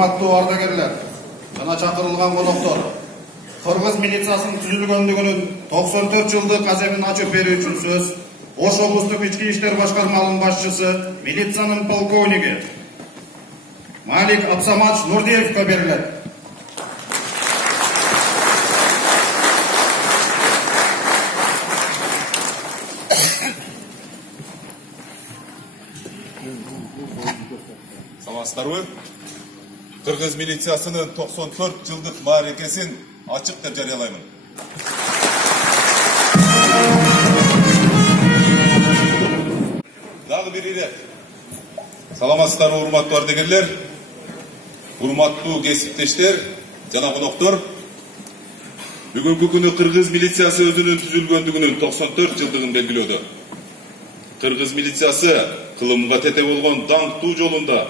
урматтуу ардагерлер жана чакырылган коноктор, Кыргыз милициясынын түзүлгөндүгүнүн 94 жылдык аземин ачып берүү үчүн сөз Ош облустук ички иштер башкармалыгынын башчысы, милициянын полковниги Малик Абсамадж Нурдиевке берилет. Саламатсыздарбы? Кыргыз милициясынын 94 жылдык мааракесин ачык деп жарыялаймын. Дагы бир ирет. Саламатсыздарбы, урматтуу ардагерлер, урматтуу кесиптештер жана коноктор. Бүгүнкү күнү Кыргыз милициясы өзүнүн түзүлгөндүгүнүн 94 жылдыгын белгилөөдө. Кыргыз милициясы кылымга тете болгон даңктуу жолунда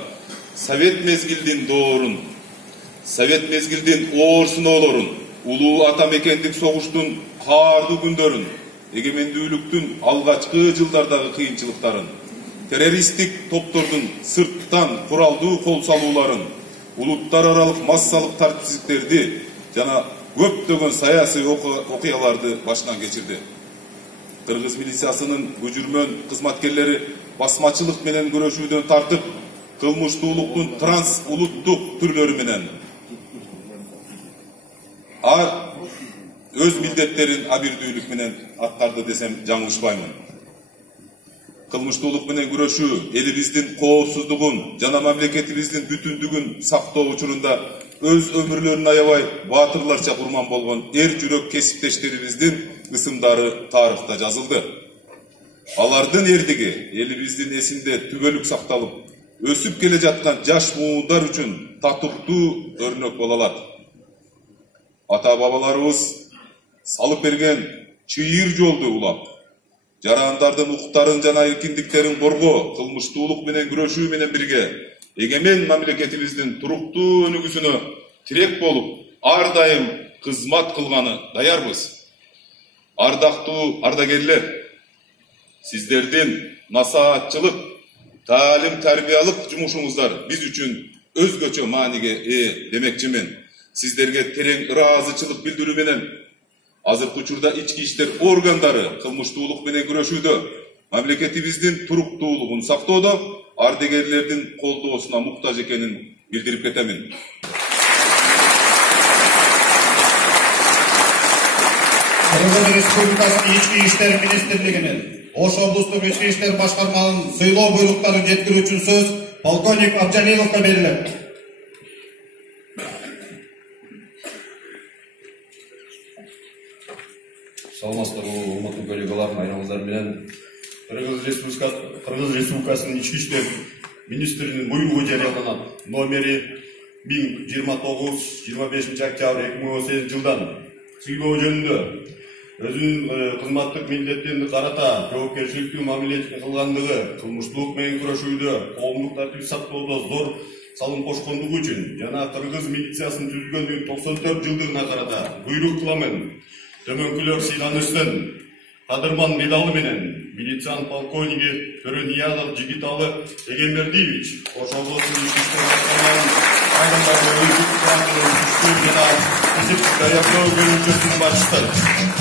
Совет мезгилдин доорун, Совет мезгилдин оор сыноолорун, улуу ата мекендик согуштун каардуу күндөрүн, эгемендүүлүктүн алгачкы жылдардагы кыйынчылыктарын, террористтик топтордун сырттан куралдуу кол салууларын, улуттар аралык массалык тартипсиздиктерди жана көптөгөн саясий окуяларды башынан кечирди. Кыргыз милициясынын көжүрмөн кызматкерлери басмачылык менен күрөшүүдөн тартып, кылмыштуулуктун транс улуттук түрлөрү менен өз милдеттерин абийирдүүлүк менен аткарды десем жаңылышпаймын. Кылмыштуулук менен күрөшүү элибиздин коопсуздугун жана мамлекетибиздин бүтүндүгүн сактоо учурунда өз өмүрлөрүн аябай баатырларча курман болгон эр жүрөк кесиптештерибиздин ысымдары тарыхта жазылды. Алардын эрдиги элибиздин эсинде түбөлүк сакталып, өсүп келе жаткан жаш муундар үчүн татыктуу өрнөк боло алат. Ата бабаларыбыз салып берген чыйыр жолду улап, жарандардын укуктарын жана эркиндиктерин коргоо, кылмыштуулук менен күрөшүү менен бирге эгемен мамлекетибиздин туруктуу өнүгүүсүнө тирек болуп, ар дайым кызмат кылганы даярбыз. Ардактуу ардагерлер, сиздердин насаатчылык, таалим-тарбиялык жумушуңуздар биз үчүн өзгөчө мааниге ээ демекчимин. Сиздерге терең ыраазычылык билдирүү менен азыркы учурда ички иштер органдары кылмыштуулук менен күрөшүүдө, мамлекетибиздин туруктуулугун сактоодо ардагерлердин колдоосуна муктаж экенин билдирип кетемин. Кыргыз Республикасынын ички иштер министрлигинин Ош облустук ички иштер башкармалыгынын сыйлоо буйруктарын жеткирүү үчүн сөз полковник Абджалиловго берилет. Саламатсыздарбы, урматтуу коллегалар, айнаңыздар менен Кыргыз Республикасынын ички иштер министринин буйругу жарыяланат. Номери 1029/25 октябрь 2018 жылдан сыйлоо жөнүндө өзүнүн кызматтык милдеттерин карата жоопкерчиликтүү мамиле кылгандыгы, кылмыштуулук менен күрөшүүдө, коомдук тартипти сактоодо зор салым кошкондугу үчүн жана Кыргыз милициясынын түзүлгөндүгүнүн 94 жылдыгына карата буйрук кыламын. Төмөнкүлөр сыйланышсын кадырман медалы менен милициянын полковниги Төрөниязов Жигиталы Эгембердиевич Ош облустунун ички иштер башкармалыгынын айрымдары өздүк жана эсептик даярдоо бөлүмчөсүнүн башчысы